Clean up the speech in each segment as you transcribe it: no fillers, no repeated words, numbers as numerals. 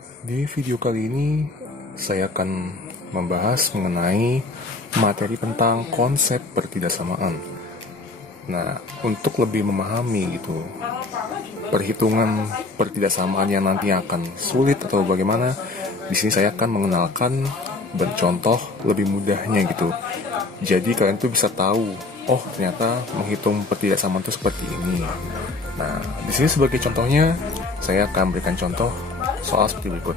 Di video kali ini saya akan membahas mengenai materi tentang konsep pertidaksamaan. Nah, untuk lebih memahami perhitungan pertidaksamaan yang nanti akan sulit atau bagaimana, di sini saya akan mengenalkan bercontoh lebih mudahnya Jadi kalian tuh bisa tahu, oh ternyata menghitung pertidaksamaan itu seperti ini. Nah, di sini sebagai contohnya saya akan berikan contoh soal seperti berikut.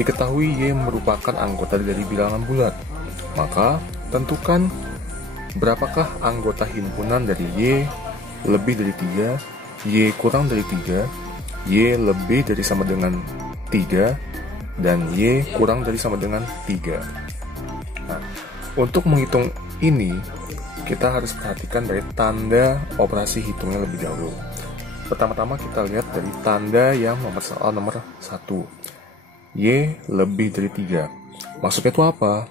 Diketahui Y merupakan anggota dari bilangan bulat, maka tentukan berapakah anggota himpunan dari Y lebih dari 3, Y kurang dari 3, Y lebih dari sama dengan 3, dan Y kurang dari sama dengan 3. Nah, untuk menghitung ini, kita harus perhatikan dari tanda operasi hitungnya lebih dahulu. Pertama-tama kita lihat dari tanda yang nomor 1. Y lebih dari 3. Maksudnya itu apa?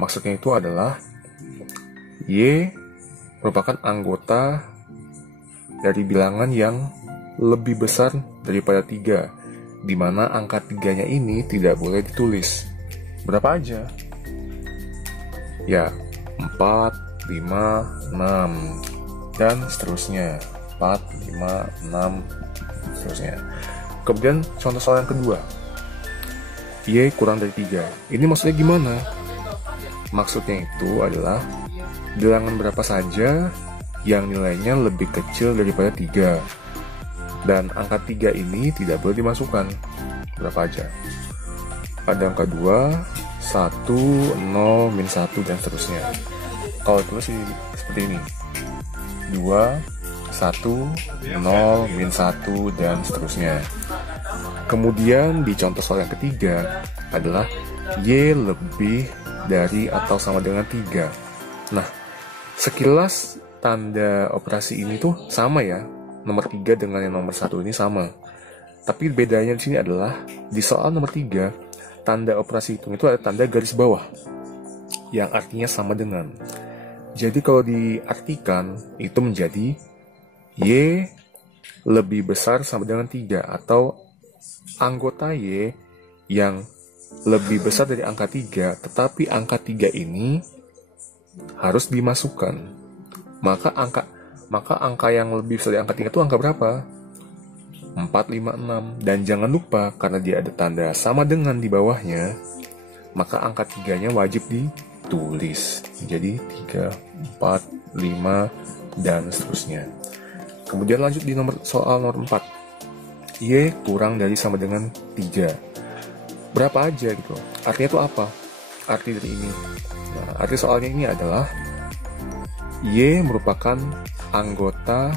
Maksudnya itu adalah Y merupakan anggota dari bilangan yang lebih besar daripada 3, di mana angka 3-nya ini tidak boleh ditulis. Berapa aja? Ya, 4, 5, 6, dan seterusnya. 4, 5, 6, seterusnya. Kemudian contoh soal yang kedua, Y kurang dari 3. Ini maksudnya gimana? Maksudnya itu adalah bilangan berapa saja yang nilainya lebih kecil daripada 3, dan angka 3 ini tidak boleh dimasukkan. Berapa aja? Ada angka 2, 1, 0, min 1, dan seterusnya. Kalau tulis seperti ini, 2, 1, 0, min 1, dan seterusnya. Kemudian di contoh soal yang ketiga adalah Y lebih dari atau sama dengan 3. Nah, sekilas tanda operasi ini tuh sama ya, nomor 3 dengan yang nomor 1 ini sama. Tapi bedanya di sini adalah di soal nomor 3, tanda operasi hitung itu ada tanda garis bawah yang artinya sama dengan. Jadi kalau diartikan itu menjadi Y lebih besar sama dengan 3, atau anggota Y yang lebih besar dari angka 3, tetapi angka 3 ini harus dimasukkan. Maka angka yang lebih besar dari angka 3 itu angka berapa? 4, 5, 6. Dan jangan lupa, karena dia ada tanda sama dengan di bawahnya, maka angka 3-nya wajib ditulis. Jadi 3, 4, 5, dan seterusnya. Kemudian lanjut di soal nomor 4. Y kurang dari sama dengan 3. Berapa aja Artinya itu apa? Arti dari ini. Nah, arti soalnya ini adalah Y merupakan anggota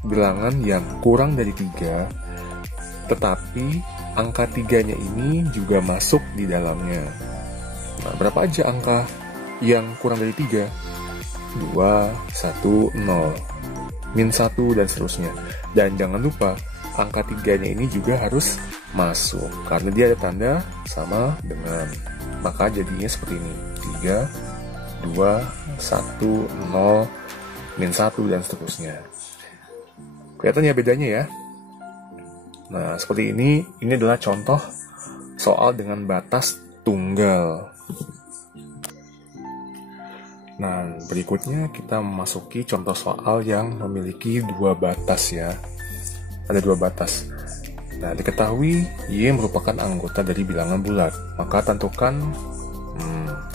bilangan yang kurang dari 3, tetapi angka 3-nya ini juga masuk di dalamnya. Nah, berapa aja angka yang kurang dari 3? 2, 1, 0, min 1, dan seterusnya. Dan jangan lupa, angka 3-nya ini juga harus masuk, karena dia ada tanda sama dengan. Maka jadinya seperti ini, 3, 2, 1, 0, min 1, dan seterusnya. Kelihatan ya bedanya ya? Nah, seperti ini adalah contoh soal dengan batas tunggal. Nah, berikutnya kita memasuki contoh soal yang memiliki 2 batas ya. Ada 2 batas. Nah, diketahui Y merupakan anggota dari bilangan bulat, maka tentukan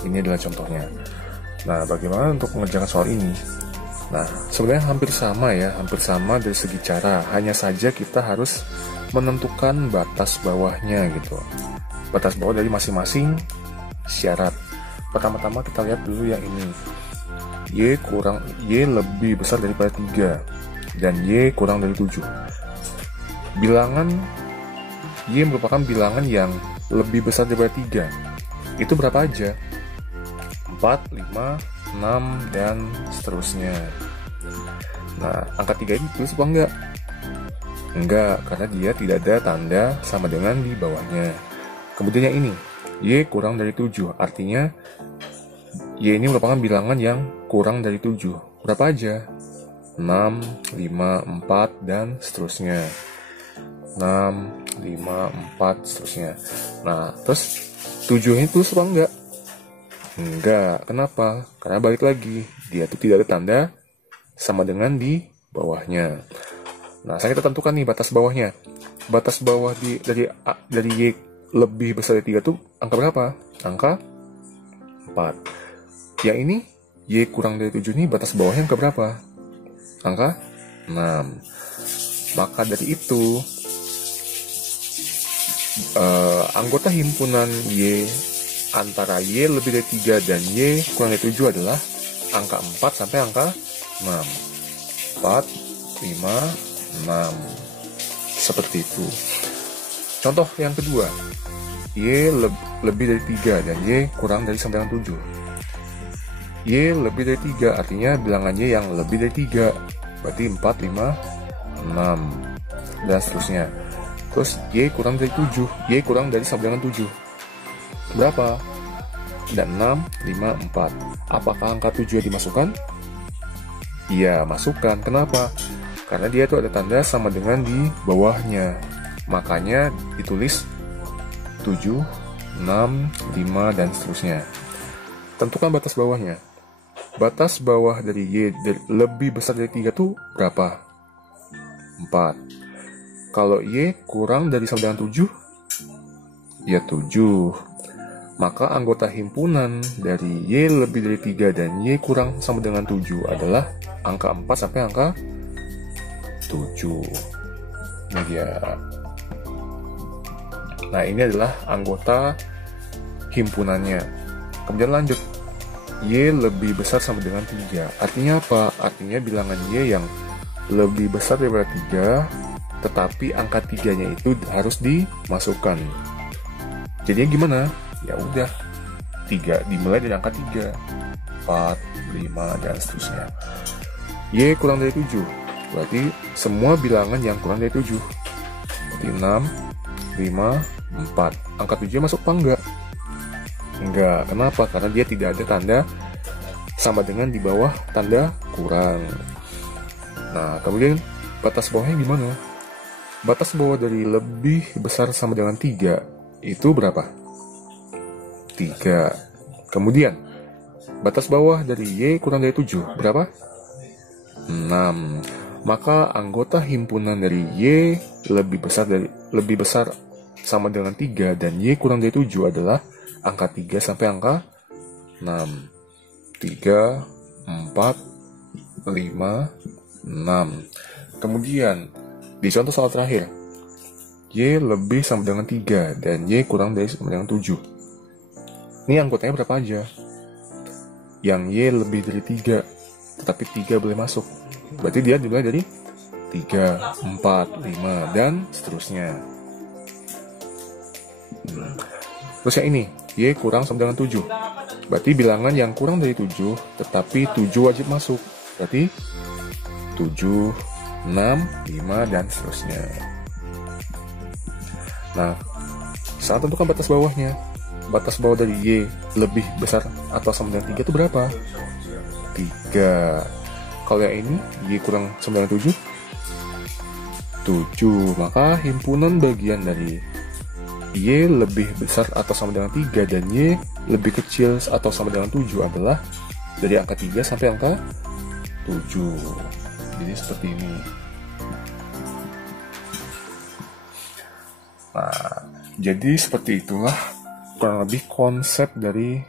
ini adalah contohnya. Nah, bagaimana untuk mengerjakan soal ini? Nah, sebenarnya hampir sama dari segi cara, hanya saja kita harus menentukan batas bawahnya batas bawah dari masing-masing syarat. Pertama-tama kita lihat dulu yang ini, Y lebih besar daripada 3, dan Y kurang dari 7. Bilangan Y merupakan bilangan yang lebih besar daripada 3. Itu berapa aja? 4, 5, 6, dan seterusnya. Nah, angka 3 ini ditulis apa enggak? Enggak, karena dia tidak ada tanda sama dengan di bawahnya. Kemudian yang ini, Y kurang dari 7. Artinya Y ini merupakan bilangan yang kurang dari 7. Berapa aja? 6, 5, 4, dan seterusnya. 6, 5, 4, seterusnya. Nah, terus 7 ini tulis apa enggak? Enggak. Kenapa? Karena balik lagi, dia tuh tidak ada tanda sama dengan di bawahnya. Nah, saya kita tentukan nih batas bawahnya. Batas bawah dari Y lebih besar dari 3 tuh angka berapa? Angka 4. Yang ini Y kurang dari 7 ini batas bawahnya angka berapa? Angka 6. Maka dari itu anggota himpunan Y antara Y lebih dari 3 dan Y kurang dari 7 adalah angka 4 sampai angka 6. 4, 5, 6. Seperti itu. Contoh yang kedua, Y lebih dari 3 dan Y kurang dari 97. Y lebih dari 3 artinya bilangan Y yang lebih dari 3. Berarti 4, 5, 6. Dan seterusnya. Terus Y kurang dari 7. Y kurang dari sama dengan 7. Berapa? Dan 6, 5, 4. Apakah angka 7 dimasukkan? Iya, masukkan. Kenapa? Karena dia itu ada tanda sama dengan di bawahnya. Makanya ditulis 7, 6, 5, dan seterusnya. Tentukan batas bawahnya. Batas bawah dari Y lebih besar dari 3 itu berapa? 4. Kalau Y kurang dari sama dengan 7, ya 7. Maka anggota himpunan dari Y lebih dari 3 dan Y kurang sama dengan 7 adalah angka 4 sampai angka 7. Ini dia. Nah, ini adalah anggota himpunannya. Kemudian lanjut. Y lebih besar sama dengan 3. Artinya apa? Artinya bilangan Y yang lebih besar daripada 3, tetapi angka 3-nya itu harus dimasukkan. Jadinya gimana? Ya udah, 3 dimulai dari angka 3, 4, 5, dan seterusnya. Y kurang dari 7, berarti semua bilangan yang kurang dari 7. Berarti 6, 5, 4. Angka 7 masuk apa enggak? Enggak. Kenapa? Karena dia tidak ada tanda sama dengan di bawah tanda kurang. Nah, kemudian batas bawahnya gimana? Batas bawah dari lebih besar sama dengan 3 itu berapa? 3. Kemudian batas bawah dari Y kurang dari 7 berapa? 6. Maka anggota himpunan dari Y lebih besar sama dengan 3 dan Y kurang dari 7 adalah angka 3 sampai angka 6. 3, 4, 5, 6. Kemudian di contoh soal terakhir, Y lebih sama dengan 3 dan Y kurang dari sama dengan 7. Ini anggotanya berapa aja? Yang Y lebih dari 3, tetapi 3 boleh masuk. Berarti dia dimulai dari 3, 4, 5, dan seterusnya. Terus yang ini, Y kurang sama dengan 7. Berarti bilangan yang kurang dari 7, tetapi 7 wajib masuk. Berarti 7, 6, 5, dan seterusnya. Nah, saat tentukan batas bawahnya. Batas bawah dari Y lebih besar atau sama dengan 3 itu berapa? 3. Kalau yang ini, Y kurang sama dengan 7, 7. Maka himpunan bagian dari Y lebih besar atau sama dengan 3 dan Y lebih kecil atau sama dengan 7 adalah dari angka 3 sampai angka 7. Jadi seperti ini. Nah, jadi seperti itulah kurang lebih konsep dari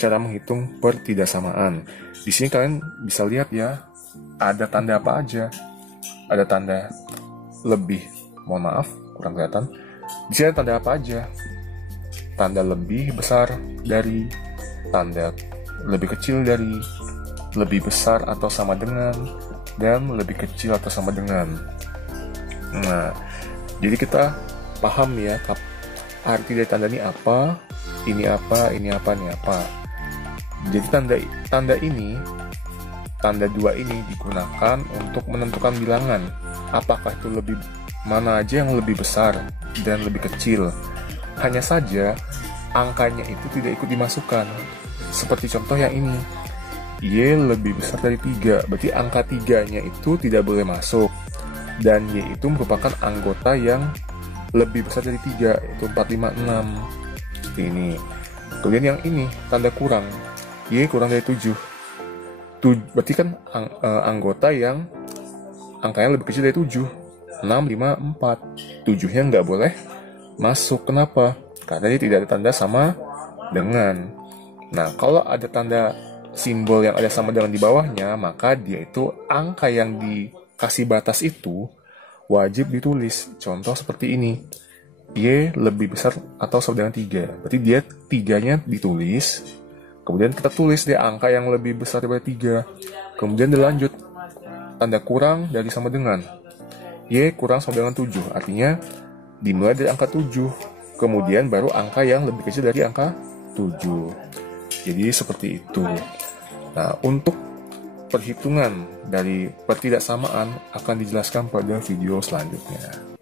cara menghitung pertidaksamaan. Di sini kalian bisa lihat ya, ada tanda apa aja. Ada tanda lebih, mohon maaf, kurang kelihatan. Di sini ada tanda apa aja? Tanda lebih besar dari, tanda lebih kecil dari, lebih besar atau sama dengan, dan lebih kecil atau sama dengan. Nah, jadi kita paham ya arti dari tanda ini apa, ini apa, ini apa, ini apa. Jadi tanda ini, tanda 2 ini digunakan untuk menentukan bilangan. Apakah itu mana aja yang lebih besar dan lebih kecil. Hanya saja angkanya itu tidak ikut dimasukkan. Seperti contoh yang ini, Y lebih besar dari 3, berarti angka 3-nya itu tidak boleh masuk. Dan Y itu merupakan anggota yang lebih besar dari 3, yaitu 4, 5, 6. Seperti ini. Kemudian yang ini, tanda kurang. Y kurang dari 7. Berarti kan anggota yang angkanya lebih kecil dari 7. 6, 5, 4. 7-nya nggak boleh masuk. Kenapa? Karena dia tidak ada tanda sama dengan. Nah, kalau ada tanda simbol yang ada sama dengan di bawahnya, maka dia itu angka yang dikasih batas itu wajib ditulis. Contoh seperti ini. Y lebih besar atau sama dengan 3. Berarti dia 3-nya ditulis. Kemudian kita tulis dia angka yang lebih besar daripada 3. Kemudian dilanjut. Tanda kurang dari sama dengan. Y kurang sama dengan 7. Artinya dimulai dari angka 7. Kemudian baru angka yang lebih kecil dari angka 7. Jadi seperti itu. Nah, untuk perhitungan dari pertidaksamaan akan dijelaskan pada video selanjutnya.